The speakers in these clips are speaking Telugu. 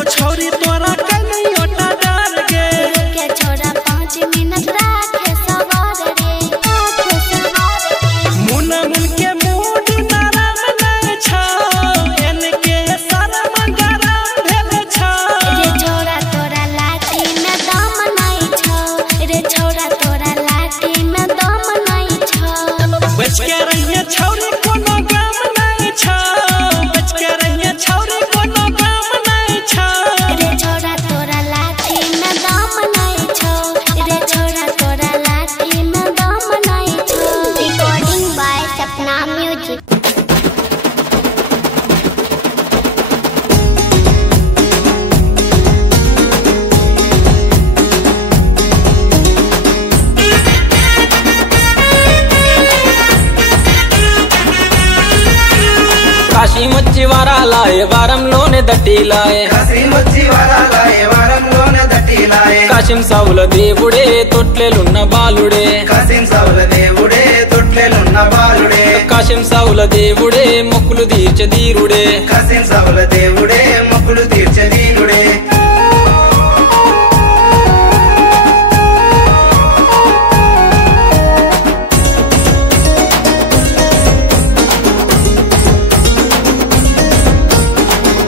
एगो छोरी तोरा कहीं ओटा डर गे के छोरा 5 मिनट राखे सवार रे मुन मुन के मूड नरम नहीं छौ इनके शर्म गरम भेल छौ रे छोरा तोरा लाठी में दम नहीं छौ रे छोरा तोरा लाठी में दम नहीं छौ बच के रहिए छोरी कोनो गम नहीं छौ बच के रहिए छोरी कोनो गम नहीं छौ रे छोरा तोरा लाठी में दम नहीं छौ रे छोरा तोरा लाठी में दम नहीं छौ रिकॉर्डिंग बाय सपना म्यूजिक కాశీ వచ్చి వరాలాయే వారంలోనే దట్టిలాయే కాశీం సావుల దేవుడే తొట్లెలున్న బాలుడే కాశీం సావుల దేవుడే మొక్కులు తీర్చదీరుడే కాశీం సావుల దేవుడే మొక్కులు తీర్చదీరుడే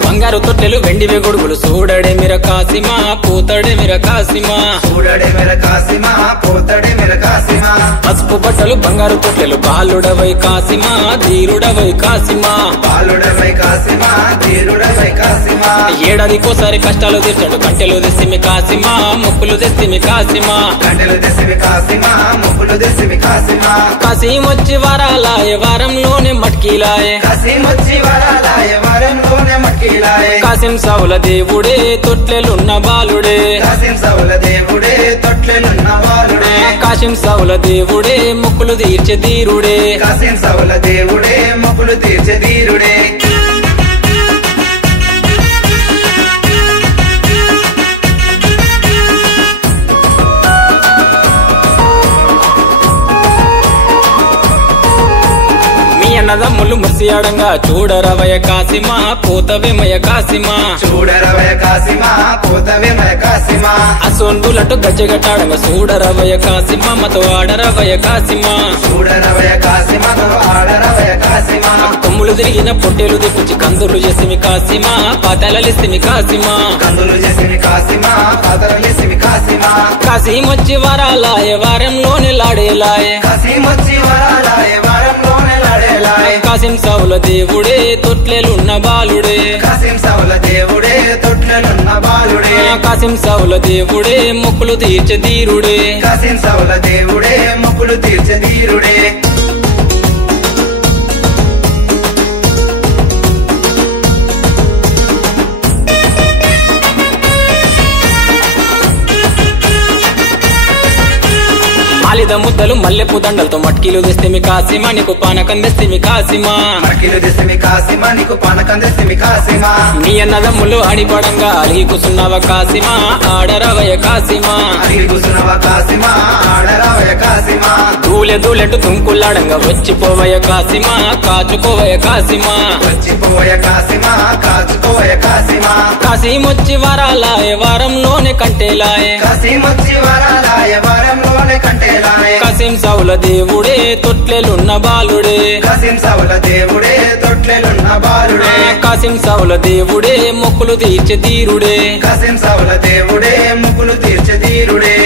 బంగారు తొట్టెలు వెండి వెగుడుగులు చూడడే మిర కాసిమా పూతడే మిర కాసిమా చూడడే మెర కాసిమా పోతడే మెర కాసిమా పసుపు బట్టలు బంగారు తొట్టెలు బాలుడవై కాసిమా ధీరుడవై కాసిమా బాలుడవై కాసిమా ధీరుడవై కాసిమా ఏడాదికోసారి కష్టాలు తీర్చడు కంటెలు తెస్తిమి కాసిమా మొక్కులు తెస్తిమి కాసిమా గంటలు తెసివి కాసిమా ముక్కులు తెసివి కాసిమా కాశీం వచ్చి వరాలాయే వారంలోనే మట్కీలాయే కాశీం వచ్చి వరాలాయ వరంలోనే మట్టిలాయే కాశీం సావుల దేవుడే తొట్లెలున్న బాలుడే కాశీం సావుల దేవుడే తొట్లెలున్న బాలుడే కాశీం సావుల దేవుడే మొక్కులు తీర్చదీరుడే కాశీం సావుల దేవుడే మొక్కులు తీర్చదీరుడే మీ అన్నదమ్ములు మురిసియాడంగా చూడరవయ కాసిమా పోతవేమయ కాసిమా చూడరవయ కాసిమా పోతవేమయ కాసిమా అసోన్దులటు గజ్జగట్టాడంగా చూడరవయ కాసిమా మతో ఆడరవయ కాసిమా చూడరవయ కాసిమా ఆడరవయ కాసిమా కొమ్ములు తిరిగిన పొట్టేలు దిప్పుచి కందులు చేసిమి కాసిమా పాతాలలిస్తిమి కాసిమా కందులు చేసివి కాసిమా పాతరలేసివి కాసిమా కాశీం వచ్చి వరాలాయే వారంలోనే లాడేలాయే కాశీం వచ్చి వరాలాయ వరంలోనే లడేలాయ కాశీం సావుల దేవుడే తొట్లెలున్న బాలుడే కాశీం సావుల దేవుడే తొట్లెలున్న బాలుడే కాశీం సావుల దేవుడే మొక్కులు తీర్చదీరుడే కాశీం సావుల దేవుడే మొక్కులు తీర్చదీరుడే మాలిద ముద్దలు మల్లెపు దండలతో మట్కీలు తెస్తిమి కాసిమా నీకు పానకం తెస్తిమి కాసిమా మక్కిలు తెసివి కాసిమా నీకు పానకం తెసివి కాసిమా నీ అన్నదమ్ములు అడిపడంగా అలిగి కూసున్నావ కాసిమా ఆడరవయ కాసిమా అడిగి కూసునవ కాసిమా ఆడరవయ కాసిమా దూలె దూలెటు తుంకులాడంగా వచ్చిపోవయ కాసిమా కాచుకోవయ కాసిమా వచ్చిపోయ కాసిమా కాచుకోయ కాసిమా కాశీం వచ్చి వరాలాయే వారంలోనే కంటేలాయే కాశీం వచ్చి వరాలాయ వరంలోనే కంటేలాయ కాశీం సావుల దేవుడే తొట్లెలున్న బాలుడే కాశీం సావుల దేవుడే తొట్లెలున్న బాలుడే కాశీం సావుల దేవుడే మొక్కులు తీర్చదీరుడే కాశీం సావుల దేవుడే ముక్కులు తీర్చదీరుడే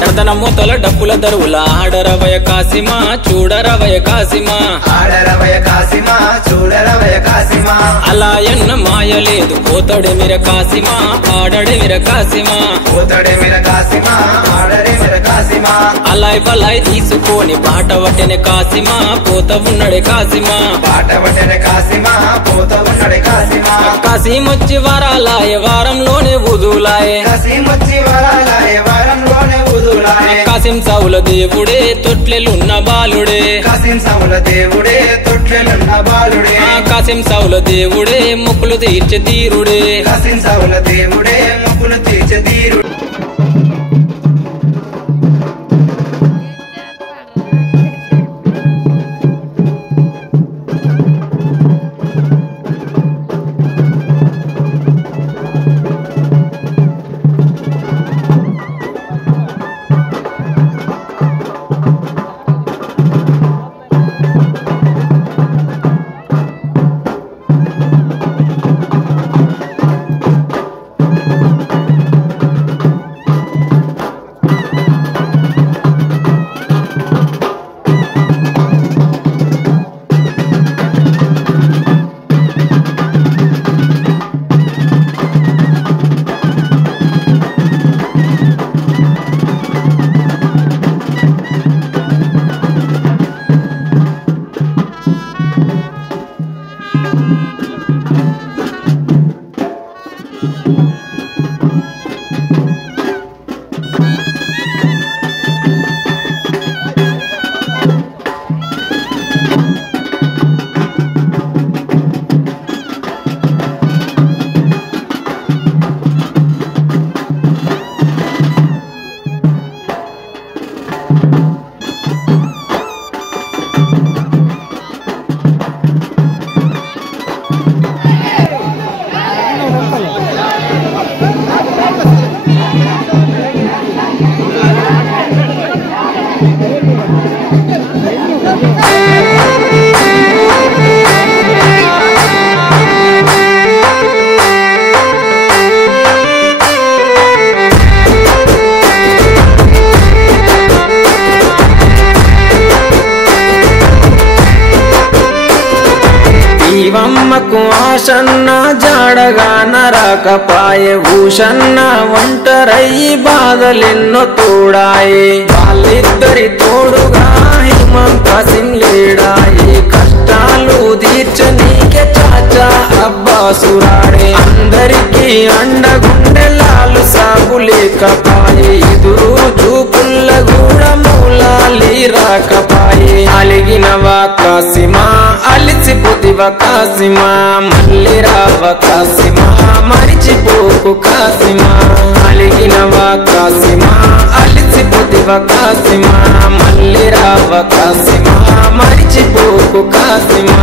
ఎడదన మూతల డప్పుల దరువుల ఆడరవయ కాసిమా చూడరవయ కాసిమా ఆడరవయ కాసిమా చూడరవయ కాసిమా అలా ఎన్న మాయ లేదు పోతడే మిర కాసిమా ఆడడే మిర కాసిమా పోతడే మెర కాసిమా ఆడరే మెర కాసిమా అలాయ్ బలాయ్ తీసుకొని బాట వట్టెనే కాసిమా పోత ఉన్నడే కాసిమా పాట పట్టెన కాసిమా పోత ఉన్నడే కాసిమా కాశీం వచ్చి వరాలాయే వారంలోనే వుదులాయే కాశీం వచ్చి వరాలాయ వరంలోనే ఉదులాయ కాశీం సావుల దేవుడే తొట్లెలున్న బాలుడే కాశీం సావుల దేవుడే తొట్లెలున్న బాలుడే కాశీం సావుల దేవుడే మొక్కులు తీర్చదీరుడే కాశీం సావుల దేవుడే మొక్కులు తీర్చదీరుడే భీమమ్మకు ఆశన్న జాడగా నరకపాయే భూషన్న ఒంటరయ్యి బాధలెన్నో తోడాయే వాళ్ళిద్దరి తోడుగా హిమంత సింలేడాయే కష్టాలు తీర్చనీకే చాచా అబ్బాసురాడే అందరికీ అండగుండెలాలు సాగు లేకపాయే ఎదురు చూపుల్ల కూడా మూలాలి రాకపాయే అలిగినవా కాసిమా అలిసిపోతివ కాసిమా మళ్ళీ రావ కాసిమా మరిచిపోకు కాసిమా అలిగినవా కాసిమా అలిసిపోతివ కాసిమా మళ్ళీ రావ కాసిమా మరిచిపోకు కాసిమా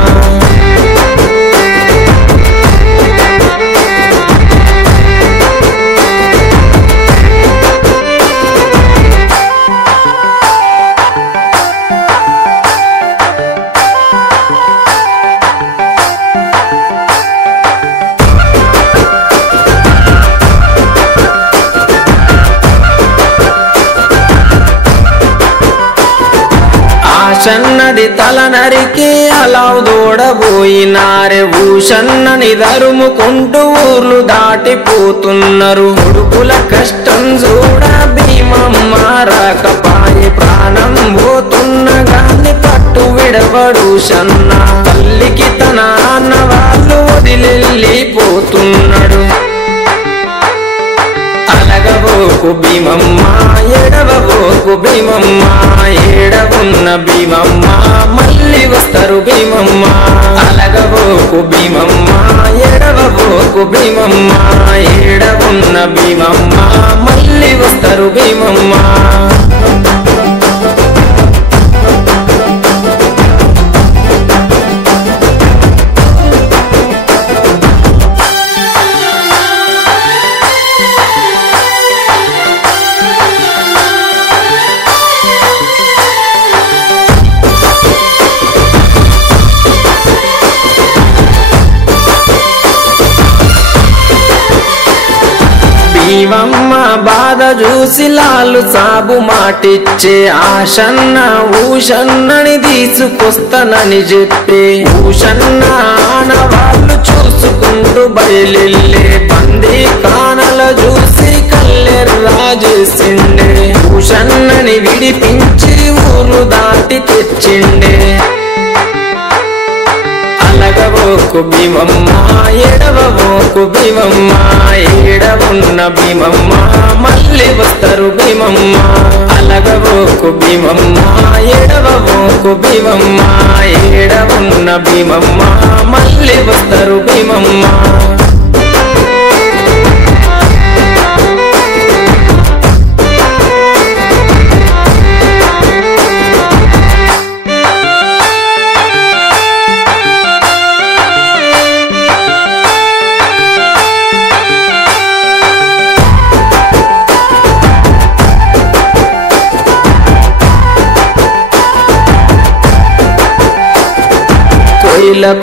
ఆశన్నది తల నరికి అలావు దూడబోయినారే భూషన్నని దరుముకుంటూ ఊర్లు దాటిపోతున్నారు కొడుకుల కష్టం చూడ భీమమ్మ రాకపాయే ప్రాణం పోతున్న గాని పట్టు విడవడు షన్న తల్లికి తన అన్న వాళ్ళు వదిలిపోతున్నాడు అలగబోకు భీమమ్మ ఎడవబోకు భీమమ్మ ఏడవున్న భీమమ్మ మళ్ళీ వస్తారు భీమమ్మ అలగబోకు భీమమ్మ ఎడవబోకు భీమమ్మ ఏడవున్న భీమమ్మ మళ్ళీ వస్తారు భీమమ్మ భీమమ్మ బాధ చూసి లాలు సాబు మాటిచ్చే ఆశన్న ఊషన్నని తీసుకొస్తానని చెప్పే ఊషన్న ఆనవాళ్ళు చూసుకుంటూ బయలెళ్ళే బందీ కానల చూసి కల్లెర్రా చేసిండే ఊషన్నని విడిపించి ఊరు దాటి తెచ్చిండే అలగబోకు భీమమ్మ ఎడవబోకు భీమమ్మ ఏడవున్న భీమమ్మ మళ్ళీ వస్తారు భీమమ్మ అలగబోకు భీమమ్మ ఎడవబోకు భీమమ్మ ఏడవున్న భీమమ్మ మళ్ళీ వస్తారు భీమమ్మ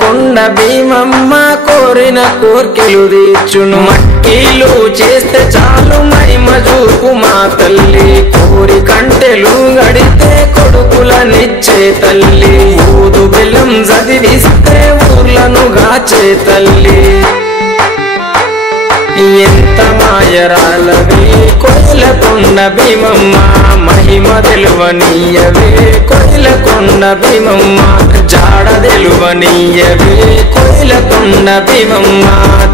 కొండ భీమమ్మ కోరిన కోర్కెలు తీర్చును మట్టిలు చేస్తే చాలు మహిమ చూపు మా తల్లి కోరి కంటెలు గడితే కొడుకులనిచ్చే తల్లి ఊదు బెల్లం చదివిస్తే ఊర్లను గాచే తల్లి ఎంత మాయరాలవే కోయిలకొండ భీమమ్మ మహిమ తెలువనీయవే కోయిలకొండ భీమమ్మ జాడ తెలువనీయవే కోయిలకొండ భీమమ్మ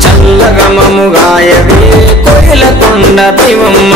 చల్లగమము గాయవే కోయిలకొండ భీమమ్మ